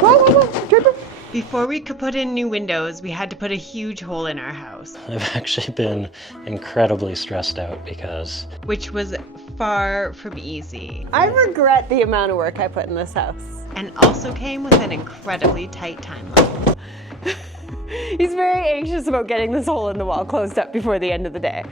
Whoa, Draper. Before we could put in new windows, we had to put a huge hole in our house. I've actually been incredibly stressed out because... Which was far from easy. I regret the amount of work I put in this house. And also came with an incredibly tight timeline. He's very anxious about getting this hole in the wall closed up before the end of the day.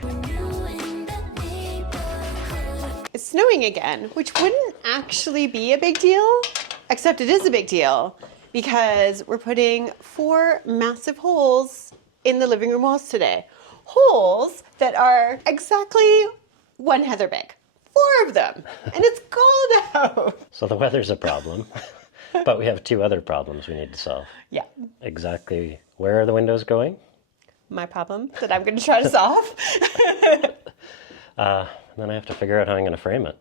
It's snowing again, which wouldn't actually be a big deal, except it is a big deal because we're putting 4 massive holes in the living room walls today. Holes that are exactly 1 heather big. 4 of them, and it's cold out. So the weather's a problem, but we have 2 other problems we need to solve. Yeah. Exactly where are the windows going? My problem that I'm going to try to solve. Then I have to figure out how I'm going to frame it.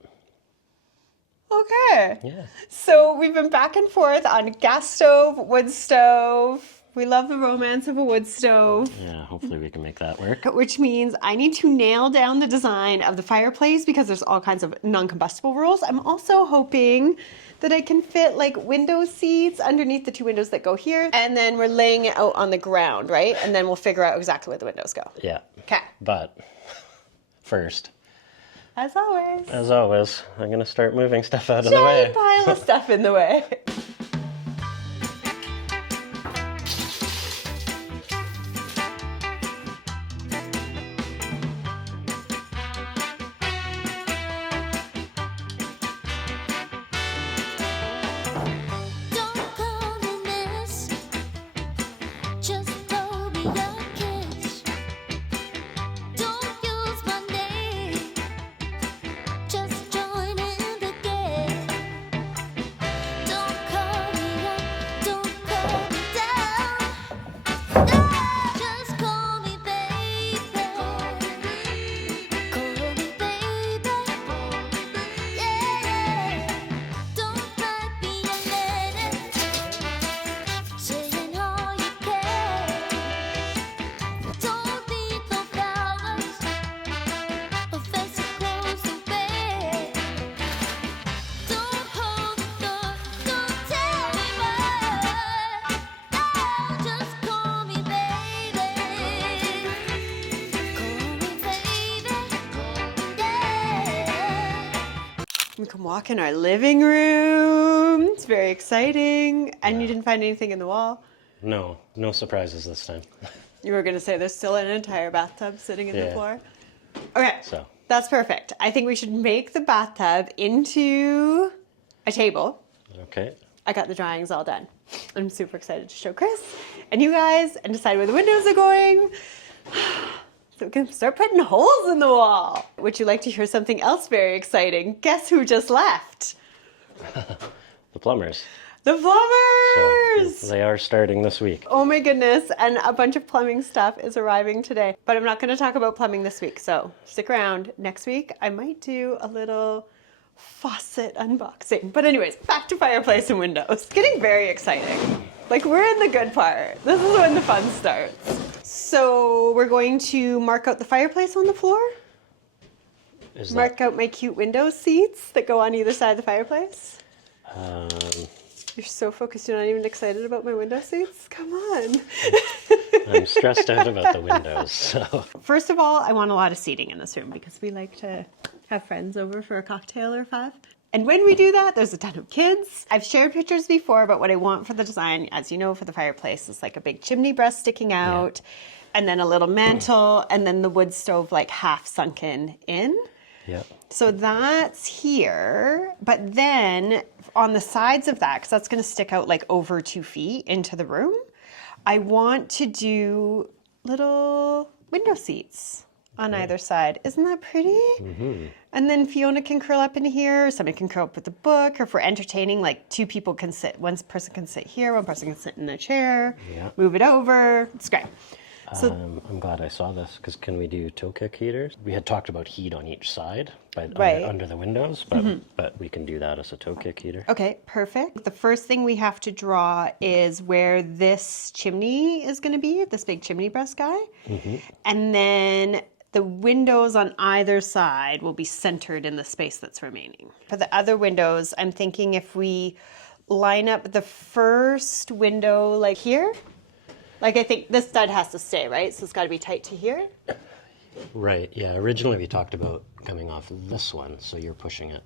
Okay. Yeah. So we've been back and forth on gas stove, wood stove. We love the romance of a wood stove. Yeah, hopefully we can make that work. Which means I need to nail down the design of the fireplace because there's all kinds of non-combustible rules. I'm also hoping that I can fit like window seats underneath the 2 windows that go here. And then we're laying it out on the ground, right? And then we'll figure out exactly where the windows go. Yeah. Okay. But first, As always, I'm going to start moving stuff out of the way. Giant pile of stuff in the way. We can walk in our living room. It's very exciting. And you didn't find anything in the wall? No surprises this time. You were going to say there's still an entire bathtub sitting in the floor? Okay, So that's perfect. I think we should make the bathtub into a table. okay. I got the drawings all done. I'm super excited to show Chris and you guys and decide where the windows are going. So we can start putting holes in the wall. Would you like to hear something else very exciting? Guess who just left? The plumbers. The plumbers! So they are starting this week. Oh my goodness, and a bunch of plumbing stuff is arriving today. But I'm not going to talk about plumbing this week, so stick around. Next week, I might do a little faucet unboxing. But anyways, back to fireplace and windows. It's getting very exciting. Like, we're in the good part. This is when the fun starts. So we're going to mark out the fireplace on the floor. Mark out my cute window seats that go on either side of the fireplace. You're so focused, you're not even excited about my window seats? Come on. I'm stressed out about the windows. So. First of all, I want a lot of seating in this room because we like to have friends over for a cocktail or 5. And when we do that, there's a ton of kids. I've shared pictures before, but what I want for the design, as you know, for the fireplace is like a big chimney breast sticking out, and then a little mantle, and then the wood stove like half sunken in. Yeah. So that's here, but then on the sides of that, because that's going to stick out like over 2 feet into the room, I want to do little window seats on either side. Isn't that pretty? Mm-hmm. And then Fiona can curl up in here, somebody can curl up with a book, or if we're entertaining, like 2 people can sit, one person can sit here, one person can sit in their chair, move it over, it's great. So, I'm glad I saw this, because can we do toe kick heaters? We had talked about heat on each side, under the windows, but we can do that as a toe kick heater. Okay, perfect. The first thing we have to draw is where this chimney is going to be, this big chimney breast guy. Mm-hmm. And then the windows on either side will be centered in the space that's remaining. For the other windows, I'm thinking if we line up the first window like here. Like I think this stud has to stay, right? So it's got to be tight to here. Right, yeah. Originally we talked about coming off this one, so you're pushing it.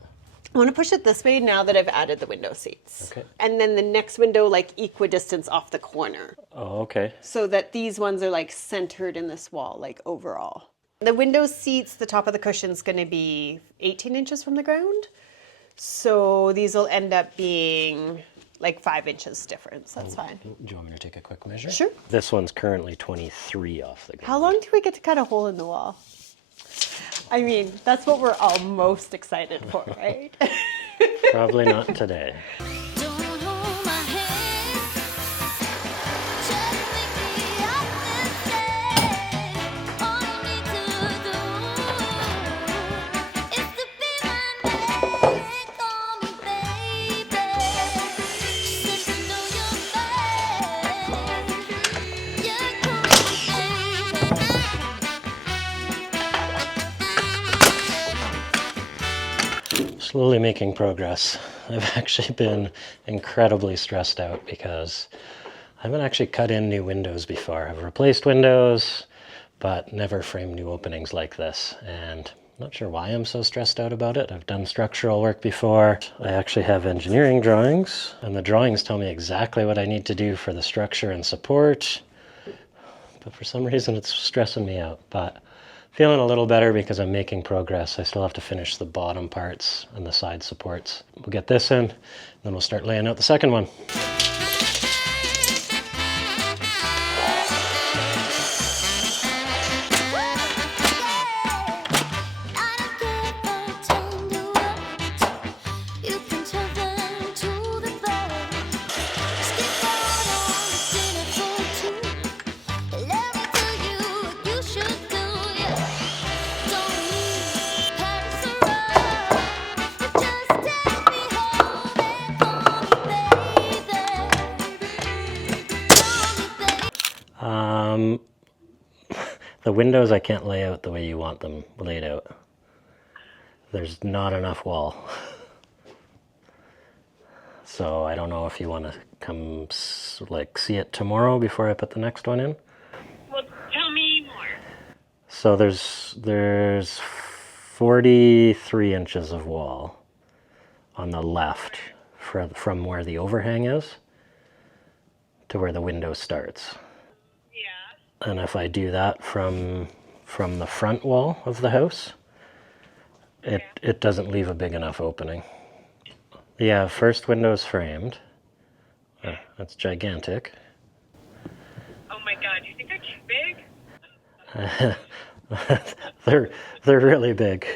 I want to push it this way now that I've added the window seats. Okay. And then the next window like equidistance off the corner. Oh, okay. So that these ones are like centered in this wall, like overall. The window seats, the top of the cushion's going to be 18 inches from the ground. So these will end up being like 5 inches difference. That's fine. Do you want me to take a quick measure? Sure. This one's currently 23 off the ground. How long do we get to cut a hole in the wall? I mean, that's what we're all most excited for, right? Probably not today. Slowly making progress. I've actually been incredibly stressed out because I haven't actually cut in new windows before. I've replaced windows, but never framed new openings like this. And I'm not sure why I'm so stressed out about it. I've done structural work before. I actually have engineering drawings, and the drawings tell me exactly what I need to do for the structure and support. But for some reason it's stressing me out. But feeling a little better because I'm making progress. I still have to finish the bottom parts and the side supports. We'll get this in, then we'll start laying out the second one. The windows I can't lay out the way you want them laid out. There's not enough wall. So I don't know if you want to come see it tomorrow before I put the next one in. Well, tell me more. So there's 43 inches of wall on the left from where the overhang is to where the window starts. And if I do that from the front wall of the house, it doesn't leave a big enough opening. Yeah, first window's framed. That's gigantic. Oh my God, you think they're too big? They're really big.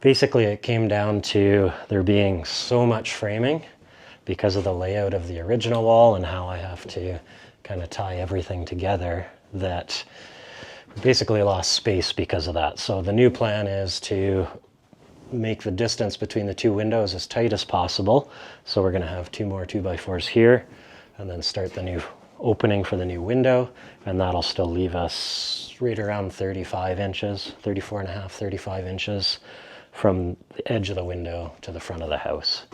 Basically, it came down to there being so much framing because of the layout of the original wall and how I have to kind of tie everything together that we basically lost space because of that. So the new plan is to make the distance between the two windows as tight as possible. So we're going to have 2 more 2x4s here and then start the new opening for the new window, and that'll still leave us right around 35 inches, 34 and a half, 35 inches from the edge of the window to the front of the house.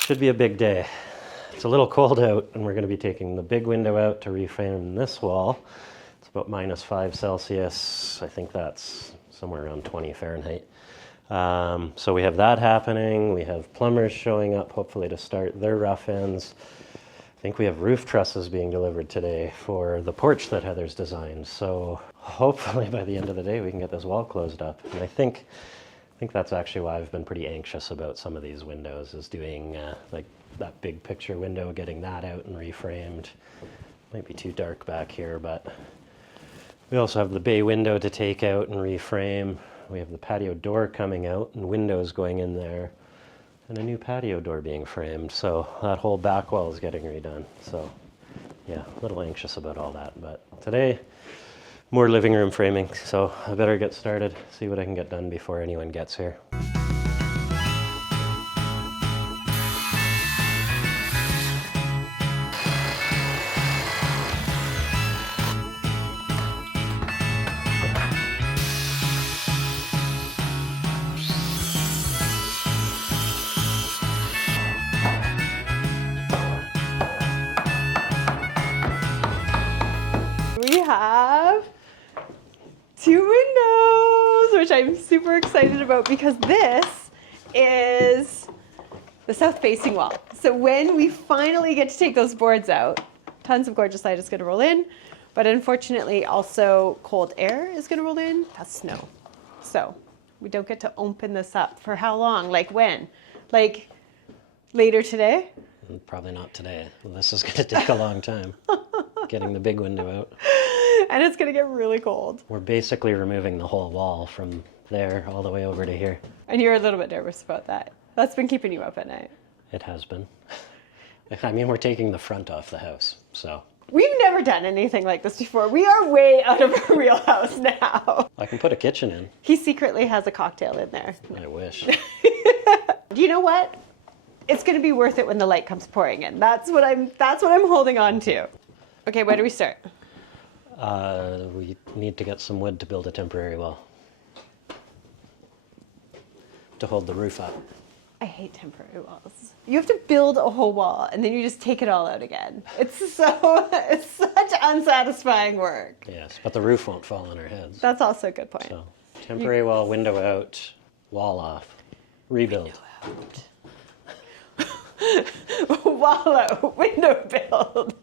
Should be a big day. It's a little cold out and we're going to be taking the big window out to reframe this wall. It's about -5 Celsius. I think that's somewhere around 20 Fahrenheit. So we have that happening. We have plumbers showing up hopefully to start their rough ends. I think we have roof trusses being delivered today for the porch that Heather's designed. So hopefully by the end of the day we can get this wall closed up. And I think that's actually why I've been pretty anxious about some of these windows, is doing like that big picture window, getting that out and reframed. Might be too dark back here, but we also have the bay window to take out and reframe. We have the patio door coming out and windows going in there, and a new patio door being framed. So that whole back wall is getting redone. So yeah, a little anxious about all that, but today, more living room framing, so I better get started, see what I can get done before anyone gets here. I'm super excited about because this is the south facing wall. So when we finally get to take those boards out, tons of gorgeous light is going to roll in, but unfortunately also cold air is going to roll in. That's snow. So we don't get to open this up for how long? Like when? Like later today? Probably not today. This is going to take a long time, getting the big window out. And it's going to get really cold. We're basically removing the whole wall from there all the way over to here. And you're a little bit nervous about that. That's been keeping you up at night. It has been. I mean, we're taking the front off the house, so. We've never done anything like this before. We are way out of our real house now. I can put a kitchen in. He secretly has a cocktail in there. I wish. Do you know what? It's going to be worth it when the light comes pouring in. That's what I'm holding on to. Okay, where do we start? We need to get some wood to build a temporary wall. To hold the roof up. I hate temporary walls. You have to build a whole wall and then you just take it all out again. It's such unsatisfying work. Yes, but the roof won't fall on our heads. That's also a good point. So, temporary wall, window out, wall off, rebuild. Wall out, window build.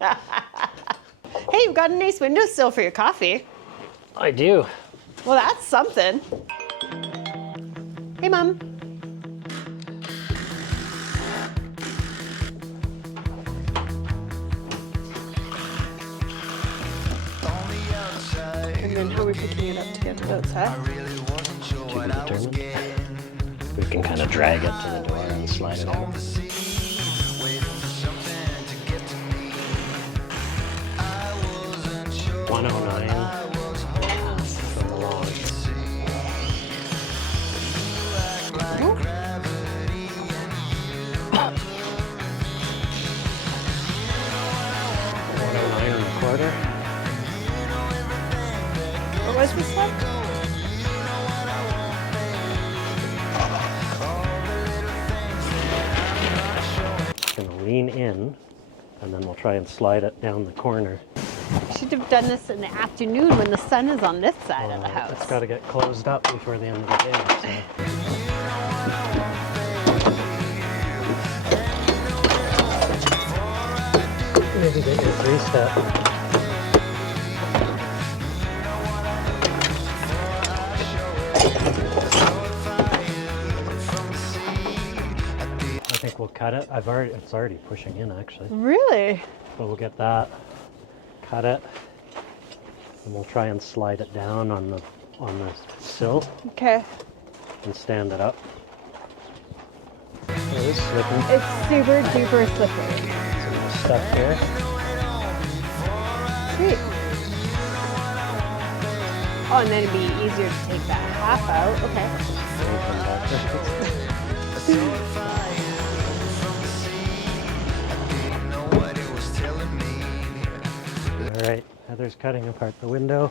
Hey, you've got a nice windowsill for your coffee. I do. Well, that's something. Hey, Mom. And then how are we picking it up to get it outside? To be determined. We can kind of drag it to the door and slide it out. 109 from the lawn. $109.25. What was this one? Gonna lean in, and then we'll try and slide it down the corner. We should have done this in the afternoon when the sun is on this side of the house. It's got to get closed up before the end of the day. So. Maybe get your 3-step. I think we'll cut it. It's already pushing in actually. Really? So we'll get that, cut it, and we'll try and slide it down on the sill Okay. and stand it up. It is slipping. It's super duper slippery. Some more stuff here. Sweet. Oh, and then it'd be easier to take that half out. Okay. All right, Heather's cutting apart the window,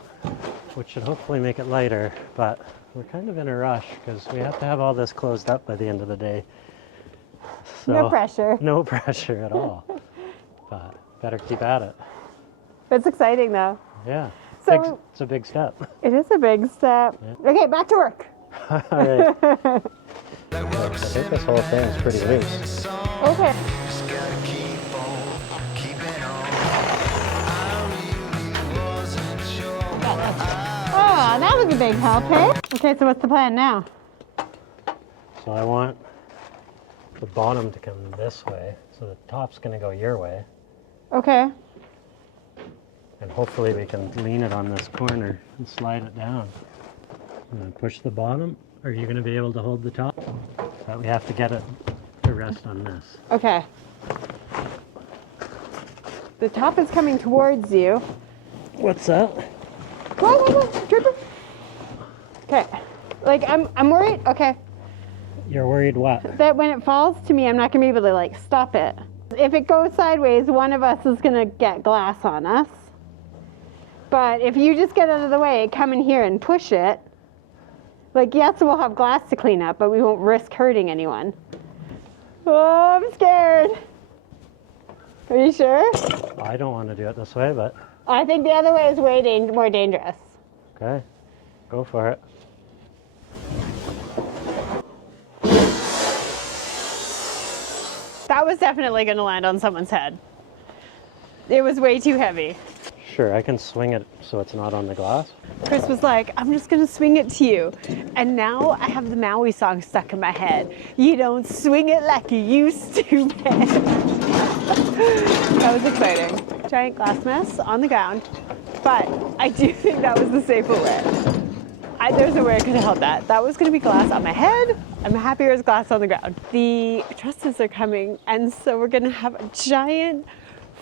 which should hopefully make it lighter, but we're kind of in a rush because we have to have all this closed up by the end of the day. So, No pressure. No pressure at all, but better keep at it. It's exciting though. Yeah, So- it's a big step. It is a big step. Yeah. Okay, back to work. All right. I think this whole thing is pretty loose. Okay. Oh, that was a big help, hey? Okay, so what's the plan now? So I want the bottom to come this way, so the top's going to go your way, Okay. and hopefully we can lean it on this corner and slide it down. And then push the bottom. Are you going to be able to hold the top? But we have to get it to rest on this. Okay. The top is coming towards you. What's that? Whoa, Draper. Okay. Like, I'm worried, okay, You're worried what? that when it falls to me, I'm not gonna be able to, like, stop it. If it goes sideways, one of us is gonna get glass on us. But if you just get out of the way, come in here and push it, like, yes, we'll have glass to clean up, but we won't risk hurting anyone. Oh, I'm scared. Are you sure? I don't want to do it this way, but I think the other way is way more dangerous. okay. Go for it. That was definitely going to land on someone's head. It was way too heavy. Sure, I can swing it so it's not on the glass. Chris was like, I'm just going to swing it to you. And now I have the Maui song stuck in my head. You don't swing it like you used to, man. That was exciting. Giant glass mess on the ground. But I do think that was the safer way. There's no way I could have held that. That was going to be glass on my head. I'm happier as glass on the ground. The trusses are coming, and so we're going to have a giant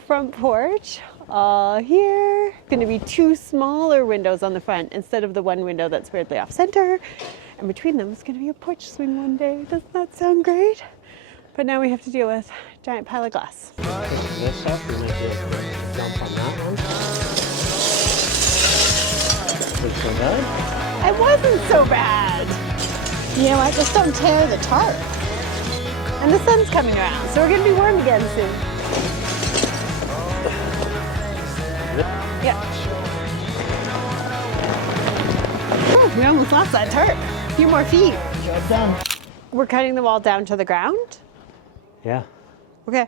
front porch all here. Going to be 2 smaller windows on the front instead of the one window that's weirdly off center. And between them is going to be a porch swing one day. Doesn't that sound great? But now we have to deal with a giant pile of glass. This up, we might be able to jump on that one. Was it so bad? It wasn't so bad. You know what? Just don't tear the tarp. And the sun's coming around, so we're going to be warm again soon. Yeah. Oh, we almost lost that tarp. A few more feet. Job done. We're cutting the wall down to the ground? Yeah, Okay.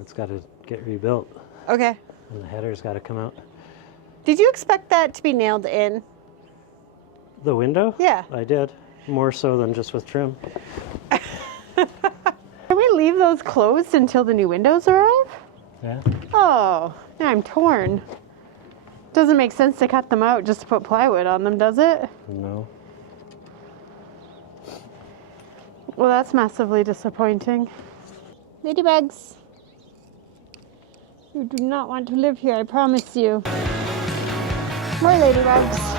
it's got to get rebuilt. Okay. And the header's got to come out. Did you expect that to be nailed in? The window? Yeah. I did. More so than just with trim. Can we leave those closed until the new windows arrive? Yeah. Oh, now I'm torn. Doesn't make sense to cut them out just to put plywood on them, does it? No. Well, that's massively disappointing. Ladybugs. You do not want to live here, I promise you. More ladybugs.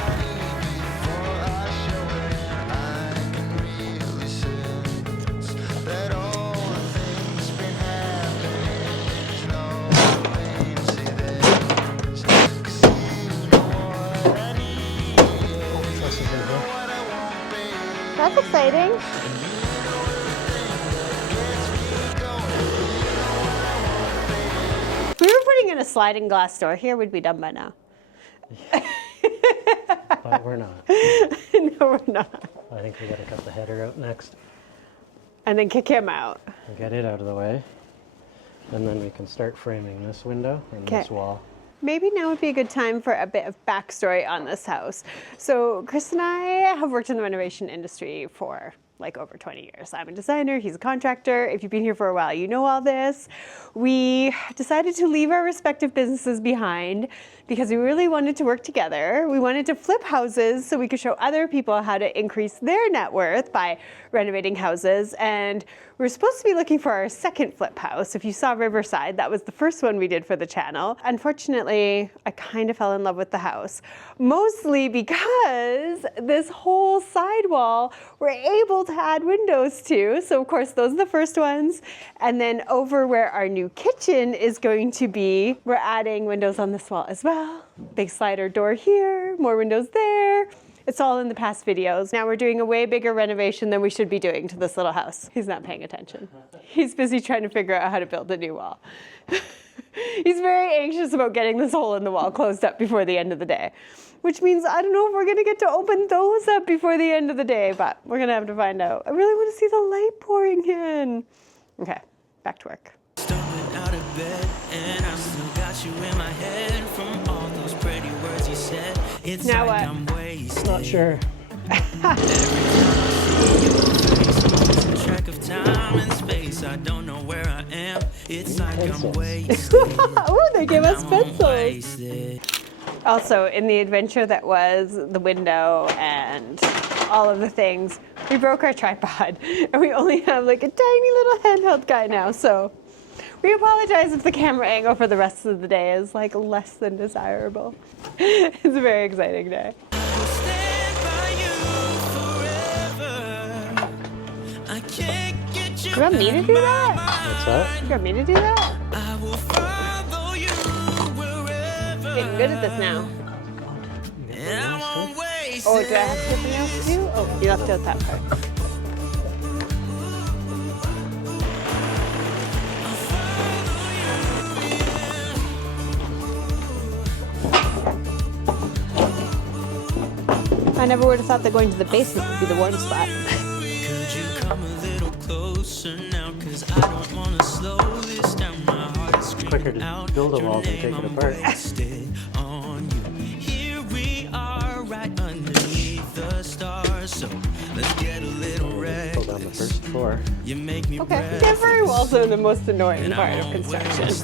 That's exciting. If we were putting in a sliding glass door here, we'd be done by now. But we're not. No, we're not. I think we got to cut the header out next And then kick him out. and get it out of the way. And then we can start framing this window and this Okay. wall. Maybe now would be a good time for a bit of backstory on this house. So Chris and I have worked in the renovation industry for like over 20 years. I'm a designer, he's a contractor. If you've been here for a while, you know all this. We decided to leave our respective businesses behind because we really wanted to work together. We wanted to flip houses so we could show other people how to increase their net worth by renovating houses. And we were supposed to be looking for our second flip house. If you saw Riverside, that was the first one we did for the channel. Unfortunately, I kind of fell in love with the house, mostly because this whole sidewall we're able to add windows to. So of course, those are the first ones. And then over where our new kitchen is going to be, we're adding windows on this wall as well. Big slider door here, more windows there. It's all in the past videos. Now we're doing a way bigger renovation than we should be doing to this little house. He's not paying attention. He's busy trying to figure out how to build a new wall. He's very anxious about getting this hole in the wall closed up before the end of the day, which means I don't know if we're gonna get to open those up before the end of the day, but we're gonna have to find out. I really wanna see the light pouring in. Okay, back to work. Stumbling out of bed, and I still got you in my head from all those pretty words you said. It's Now like what? I'm wasted. Not sure. Track of time and space, I don't know where I am. It's like I'm Pencils. wasted. Oh, they gave us I'm pencils. wasted. Also, in the adventure that was the window and all of the things, we broke our tripod and we only have like a tiny little handheld guy now. So we apologize if the camera angle for the rest of the day is like less than desirable. It's a very exciting day. I'll stand by you forever. I can't get you You want me to do that? What's that? You want me to do that? I will follow you wherever. Getting good at this now. And I won't waste Oh, do I have something else to do? Oh, you left out that part. I never would have thought that going to the basement would be the warm spot. Could you come a little closer now? 'Cause I don't wanna slow quicker to build a wall than take it apart. On you. Here we are right underneath the stars. So let's get a little red. Pull down the first 4. You make me Okay, temporary walls are the most annoying part of construction.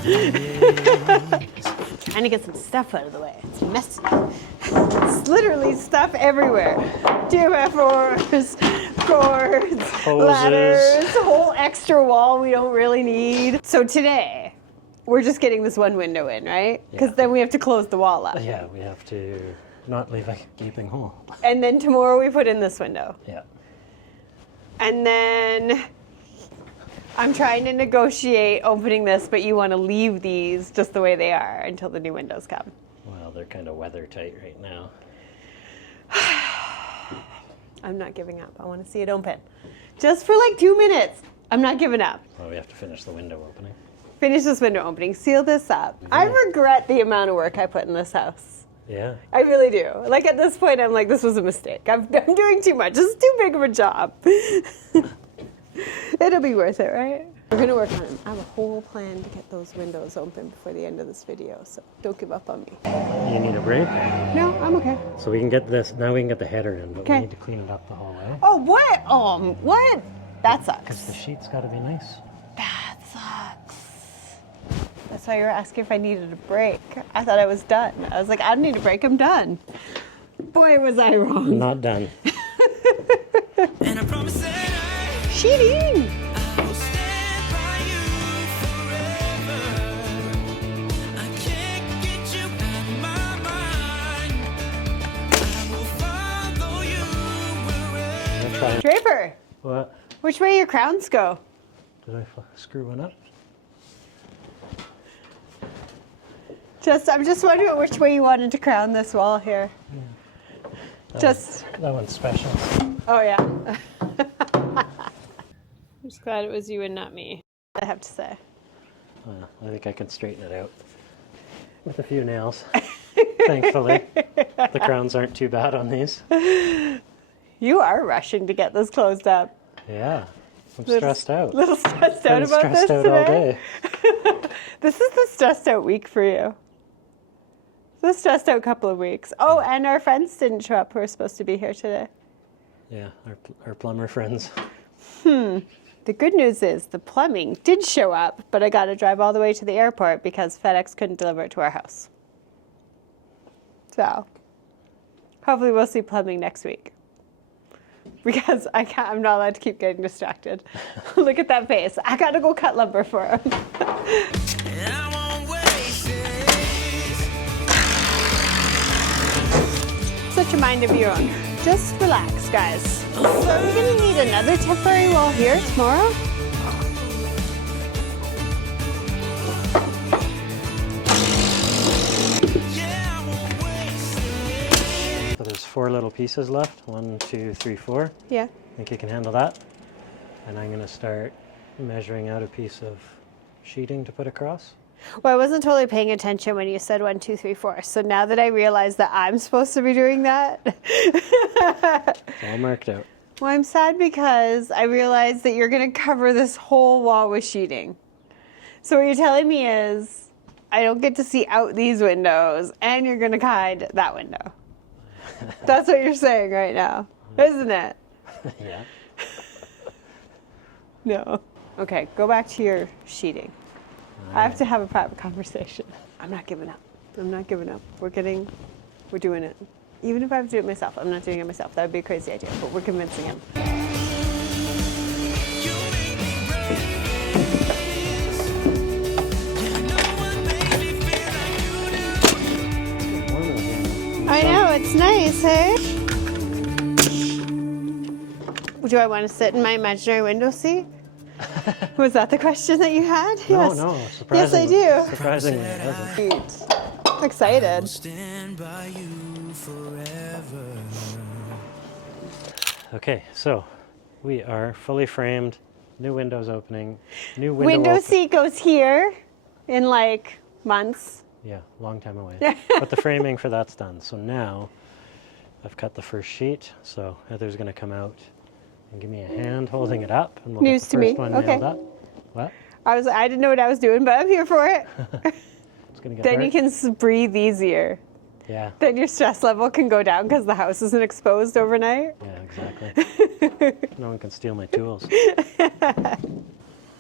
Trying to get some stuff out of the way. It's messy. It's literally stuff everywhere. 2x4s, cords, Hoses. ladders, a whole extra wall we don't really need. So today, we're just getting this one window in, right? Because then we have to close the wall up. Yeah, we have to not leave a gaping hole. And then tomorrow we put in this window. Yeah. And then I'm trying to negotiate opening this, but you want to leave these just the way they are until the new windows come. Well, they're kind of weather tight right now. I'm not giving up. I want to see it open. Just for like 2 minutes. I'm not giving up. Well, we have to finish the window opening. Finish this window opening. Seal this up. I regret the amount of work I put in this house. Yeah. I really do. Like at this point, I'm like, this was a mistake. I'm doing too much. This is too big of a job. It'll be worth it, right? We're gonna work on it. I have a whole plan to get those windows open before the end of this video, so don't give up on me. You need a break? No, I'm okay. So we can get this, now we can get the header in, but Okay. we need to clean it up the whole way. Oh, what? What? That Because sucks. the sheet's got to be nice. That sucks. That's why you were asking if I needed a break. I thought I was done. I was like, I don't need a break. I'm done. Boy, was I wrong. Not done. And I promise that Cheating. I will stand by you forever. I can't get you out of my mind. I will follow you wherever. I'll try and... Draper, What? which way your crowns go? Did I screw one up? I'm just wondering which way you wanted to crown this wall here. That one's special. Oh yeah. I'm just glad it was you and not me, I have to say. Well, I think I can straighten it out with a few nails. Thankfully, the crowns aren't too bad on these. You are rushing to get this closed up. Yeah, I'm stressed out. Little stressed out Been about stressed this out today. all day. This is the stressed out week for you. The stressed out couple of weeks. Oh, and our friends didn't show up who were supposed to be here today. Yeah, our plumber friends. The good news is the plumbing did show up, but I got to drive all the way to the airport because FedEx couldn't deliver it to our house. So, hopefully we'll see plumbing next week. Because I'm not allowed to keep getting distracted. Look at that face. I got to go cut lumber for him. And I won't waste it. Such a mind of your own. Just relax, guys. Are we going to need another temporary wall here tomorrow? Yeah, I won't waste it. So there's 4 little pieces left. 1, 2, 3, 4. Yeah. Think you can handle that? And I'm going to start measuring out a piece of sheeting to put across. Well, I wasn't totally paying attention when you said 1, 2, 3, 4. So now that I realize that I'm supposed to be doing that, It's all marked out. well, I'm sad because I realized that you're going to cover this whole wall with sheeting. So what you're telling me is I don't get to see out these windows, and you're going to hide that window. That's what you're saying right now, isn't it? Yeah. No. Okay, go back to your sheeting. I have to have a private conversation. I'm not giving up. I'm not giving up. We're doing it. Even if I have to do it myself, I'm not doing it myself. That would be a crazy idea, but we're convincing him. You make me raise. Yeah, no one made me feel like you do. Warm out here. I know, it's nice, hey? Do I want to sit in my imaginary window seat? Was that the question that you had? No, Yes. no, Yes, I surprisingly. do. Surprisingly, it hasn't. Sweet. I'm excited. Stand by you forever. Okay, so we are fully framed. New windows opening. New Window seat goes here in like months. Yeah, long time away. But the framing for that's done. So now I've cut the first sheet. So Heather's going to come out and give me a hand holding it up, and we'll News get to the first me. one Okay. nailed up. What? I didn't know what I was doing, but I'm here for it. It's gonna get Then dark. you can breathe easier. Yeah. Then your stress level can go down because the house isn't exposed overnight. Yeah, exactly. No one can steal my tools. I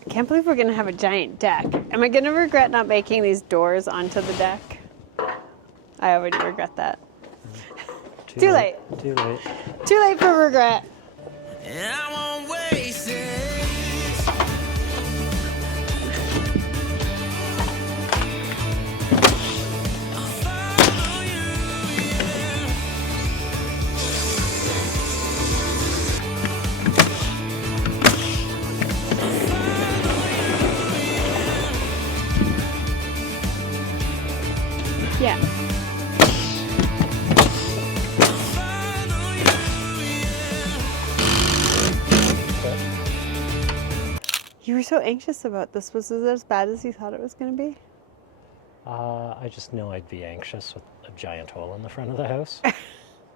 can't believe we're gonna have a giant deck. Am I gonna regret not making these doors onto the deck? I already regret that. Too late. Too late. Too late for regret. And I won't waste it. I'll follow you, yeah. Yeah. You were so anxious about this. Was it as bad as you thought it was going to be? I just know I'd be anxious with a giant hole in the front of the house.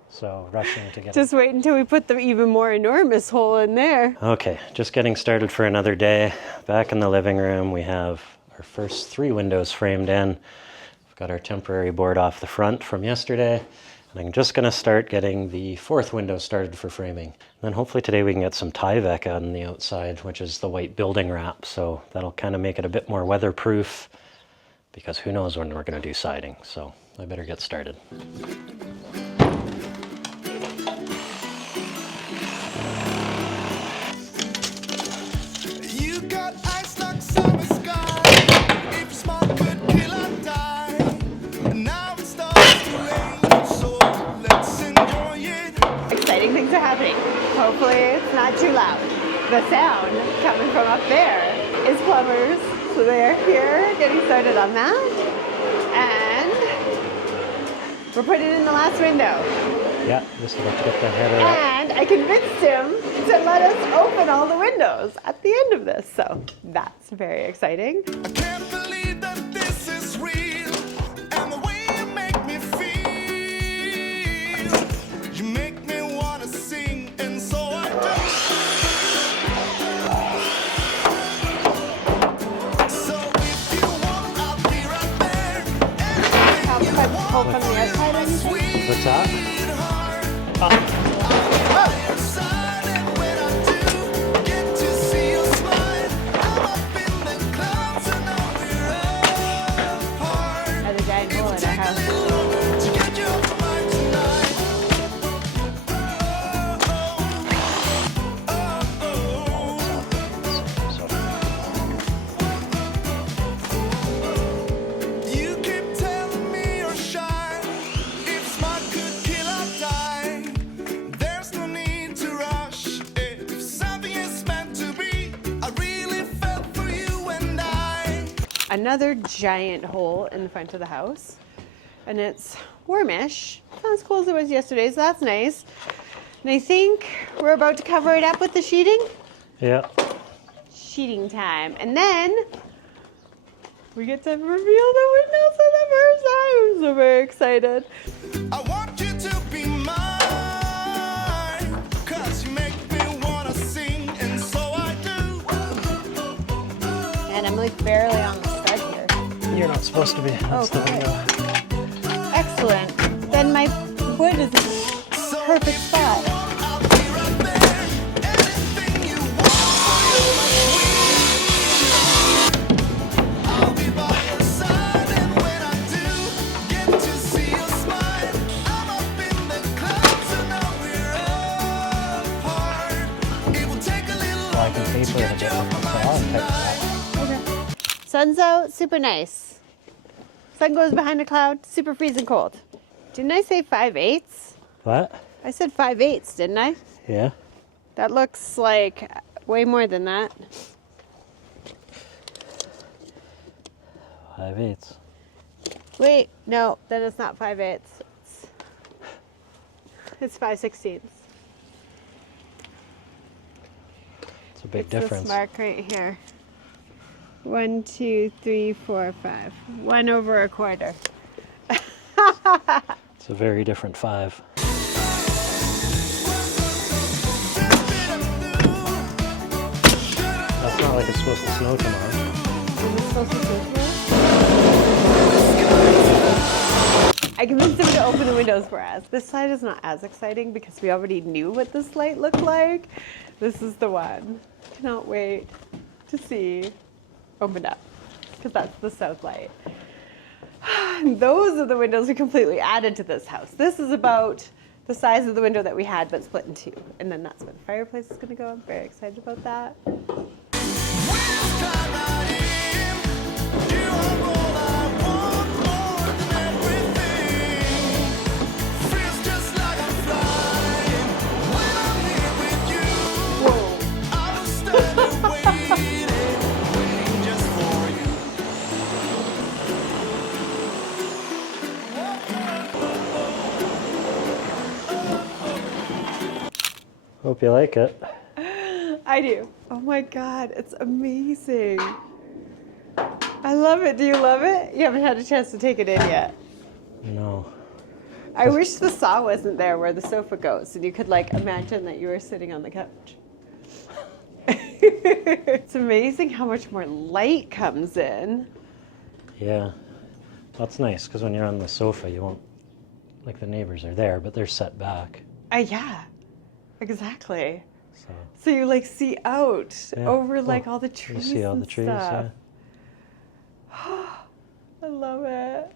So rushing to get Just wait until we put the even more enormous hole in there. Okay, just getting started for another day. Back in the living room, we have our first 3 windows framed in. We've got our temporary board off the front from yesterday. And I'm just gonna start getting the 4th window started for framing. And then hopefully today we can get some Tyvek on the outside, which is the white building wrap. So that'll kind of make it a bit more weatherproof, because who knows when we're gonna do siding. So I better get started. You got ice like summer sky. If you're smart, could kill or die. And now it starts to rain, so let's enjoy it. Exciting things are happening. Hopefully it's not too loud. The sound coming from up there is plumbers. So they're here getting started on that. And we're putting in the last window. Yeah, just about to get the header up. And I convinced him to let us open all the windows at the end of this. So that's very exciting. I can't believe that this is real, and the way you make me feel. You make me wanna sing, and so I do. So if you want, I'll be right there. How if I pull from the outside or anything? What's that? Another giant hole in our house. You keep telling me you're shy. If smart could kill or die, there's no need to rush. If something is meant to be, I really felt for you and I. Another giant hole in the front of the house. And it's warmish. Not as cold as it was yesterday, so that's nice. And I think we're about to cover it up with the sheeting. Yeah. Sheeting time. And then we get to reveal the windows for the first time. I'm so very excited. I want you to be mine, 'cause you make me wanna sing, and so I do. And I'm like barely on the start here. You're not supposed to be. That's the Okay. window. Excellent. Then my wood is in the perfect spot. I'll be right there. Anything you want, I'll be by your side, and when I do get to see your smile, I'm up in the clouds and now we're apart. It will take a little Well, I can longer pay to for it a get bit you more, off so my I'll mind pick that. tonight. Sun's out, super nice. Sun goes behind a cloud, super freezing cold. Didn't I say 5/8? What? I said 5/8, didn't I? Yeah. That looks like way more than that. 5/8. Wait, no, then it's not 5/8. It's 5/16. It's a big It's difference. this mark right here. 1, 2, 3, 4, 5. 1 over a quarter. It's a very different 5. That's not like it's supposed to snow tomorrow. I convinced him to open the windows for us. This side is not as exciting because we already knew what this light looked like. This is the one. Cannot wait to see opened up because that's the south light. Those are the windows we completely added to this house. This is about the size of the window that we had but split in two. And then that's where the fireplace is going to go. I'm very excited about that. Hope you like it. I do. Oh my God, it's amazing. I love it. Do you love it? You haven't had a chance to take it in yet. No. I wish the saw wasn't there where the sofa goes and you could like imagine that you were sitting on the couch. It's amazing how much more light comes in. Yeah. That's nice because when you're on the sofa, you won't, like the neighbors are there, but they're set back. Yeah, exactly. So So you like see out yeah. over like Oh, all the you trees see all and the trees, stuff. yeah. I love it.